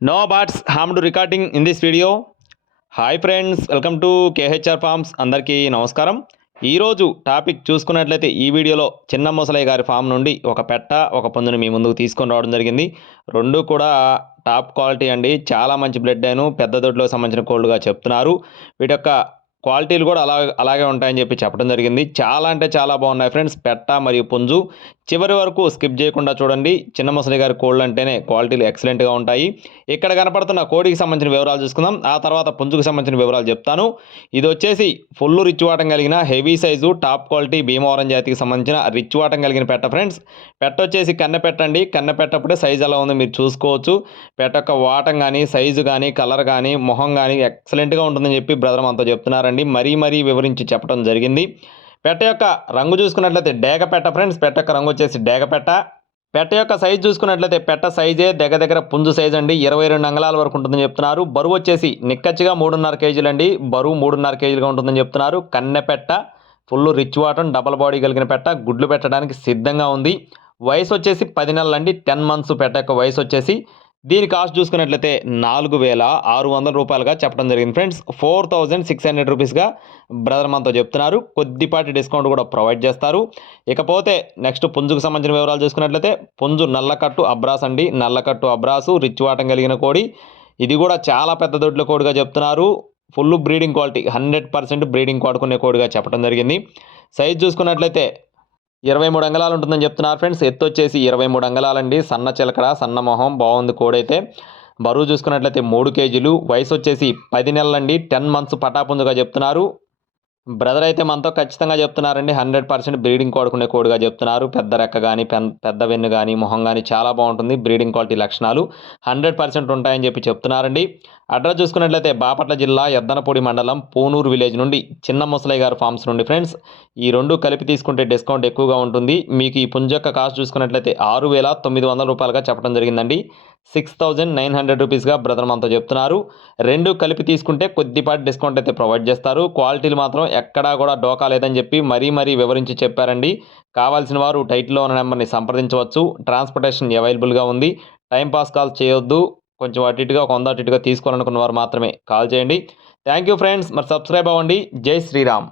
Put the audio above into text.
No harm harmed recording in this video hi friends welcome to K H R farms అందరికీ నమస్కారం ఈరోజు topic చూసుకున్నట్లయితే ఈ వీడియోలో చిన్న ముసలయ్య గారి ఫామ్ నుండి ఒక పెట్ట ఒక పందుని మీ ముందుకు తీసుకొని రావడం జరిగింది. రెండు కూడా టాప్ క్వాలిటీ అండి. చాలా మంచి బ్లడ్ అయిన. పెద్ద దొడ్లో సంబంధించిన కోల్డ్గా చెప్తున్నారు. వీటి యొక్క క్వాలిటీలు కూడా అలా అలాగే ఉంటాయని చెప్పి చెప్పడం జరిగింది. చాలా అంటే చాలా బాగున్నాయి ఫ్రెండ్స్. పెట్ట మరియు పుంజు. చివరి వరకు స్కిప్ చేయకుండా చూడండి. చిన్న ముసలి గారి కోళ్ళు అంటేనే క్వాలిటీలు ఎక్సలెంట్గా ఉంటాయి. ఇక్కడ కనపడుతున్న కోడికి సంబంధించిన వివరాలు చూసుకుందాం. ఆ తర్వాత పుంజుకు సంబంధించిన వివరాలు చెప్తాను. ఇది వచ్చేసి ఫుల్ రిచ్ వాటం కలిగిన heavy size top quality Bhimavaram జాతికి సంబంధించిన రిచ్ వాటం కలిగిన పెట్ట ఫ్రెండ్స్. పెట్ట వచ్చేసి కన్నె పెట్టండి కన్నె పెట్టప్పుడే సైజు ఎలా ఉందో మీరు చూసుకోవచ్చు. పెట్ట యొక్క వాటం కానీ సైజు కానీ కలర్ కానీ మొహం కానీ ఎక్సలెంట్గా ఉంటుందని చెప్పి బ్రదర్ మనతో చెప్తున్నారండి. మరీ మరీ వివరించి చెప్పడం జరిగింది. పెట్ట యొక్క రంగు చూసుకున్నట్లయితే డేగ పెట్ట ఫ్రెండ్స్. పెట్ట యొక్క రంగు వచ్చేసి డేగ పెట్ట. పెట్ట యొక్క సైజు చూసుకున్నట్లయితే పెట్ట సైజే దగ్గర దగ్గర పుంజు సైజ్ అండి. ఇరవై రెండు అంగళాల వరకు ఉంటుందని చెప్తున్నారు. బరువు వచ్చేసి నిక్కచ్చిగా మూడున్నర కేజీలు అండి. బరువు మూడున్నర కేజీలుగా ఉంటుందని చెప్తున్నారు. కన్నె పెట్ట full rich water double body కలిగిన పెట్ట గుడ్లు పెట్టడానికి సిద్ధంగా ఉంది. వయసు వచ్చేసి పది నెలలు అండి టెన్ మంత్స్ పెట్ట యొక్క వయసు వచ్చేసి దీని కాస్ట్ చూసుకున్నట్లయితే నాలుగు వేల ఆరు వందల రూపాయలుగా చెప్పడం జరిగింది. Friends four thousand six hundred రూపీస్గా brother మనతో చెప్తున్నారు. కొద్దిపాటి డిస్కౌంట్ కూడా ప్రొవైడ్ చేస్తారు. ఇకపోతే నెక్స్ట్ పుంజుకు సంబంధించిన వివరాలు చూసుకున్నట్లయితే పుంజు నల్లకట్టు అబ్రాస్ అండి. నల్లకట్టు అబ్రాసు రిచ్ వాటం కలిగిన కోడి. ఇది కూడా చాలా పెద్ద దొడ్ల కోడిగా చెప్తున్నారు. Full breeding quality hundred percent breeding వాడుకునే కోడిగా చెప్పడం జరిగింది. సైజ్ చూసుకున్నట్లయితే ఇరవై మూడు అంగళాలు ఉంటుందని చెప్తున్నారు ఫ్రెండ్స్. ఎత్తు వచ్చేసి ఇరవై మూడు అంగళాలండి. సన్న చిలకడ సన్న మొహం బాగుంది కోడైతే. బరువు చూసుకున్నట్లయితే మూడు కేజీలు. వయసు వచ్చేసి పది నెలలండి. టెన్ మంత్స్ పటాపుందుగా చెప్తున్నారు. బ్రదర్ అయితే మనతో ఖచ్చితంగా చెప్తున్నారండి. హండ్రెడ్ పర్సెంట్ బ్రీడింగ్ కోడుకునే కోడిగా చెప్తున్నారు. పెద్ద రెక్క కానీ పెద్ద వెన్ను కానీ మొహం కానీ చాలా బాగుంటుంది. బ్రీడింగ్ క్వాలిటీ లక్షణాలు హండ్రెడ్ పర్సెంట్ ఉంటాయని చెప్పి చెప్తున్నారండి. అడ్రస్ చూసుకున్నట్లయితే బాపట్ల జిల్లా ఎద్దనపూడి మండలం పూనూరు విలేజ్ నుండి చిన్న ముసలయ్య గారి ఫార్మ్స్ నుండి ఫ్రెండ్స్. ఈ రెండు కలిపి తీసుకుంటే డిస్కౌంట్ ఎక్కువగా ఉంటుంది. మీకు ఈ పుంజొక్క కాస్ట్ చూసుకున్నట్లయితే ఆరు వేల తొమ్మిది వందల రూపాయలుగా చెప్పడం జరిగిందండి. సిక్స్ థౌజండ్ నైన్ హండ్రెడ్ రూపీస్గా బ్రదర్ మనతో చెప్తున్నారు. రెండు కలిపి తీసుకుంటే కొద్దిపాటి డిస్కౌంట్ అయితే ప్రొవైడ్ చేస్తారు. క్వాలిటీలు మాత్రం ఎక్కడా కూడా డోకా లేదని చెప్పి మరీ మరీ వివరించి చెప్పారండి. కావాల్సిన వారు టైటిల్లో ఉన్న నెంబర్ని సంప్రదించవచ్చు. ట్రాన్స్పోర్టేషన్ అవైలబుల్గా ఉంది. టైంపాస్ కాల్ చేయొద్దు. కొంచెం అటు ఇటుగా ఒక వంద అటు ఇటుగా తీసుకోవాలనుకున్న వారు మాత్రమే కాల్ చేయండి. Thank you friends. మరి సబ్స్క్రైబ్ అవ్వండి. జై శ్రీరామ్.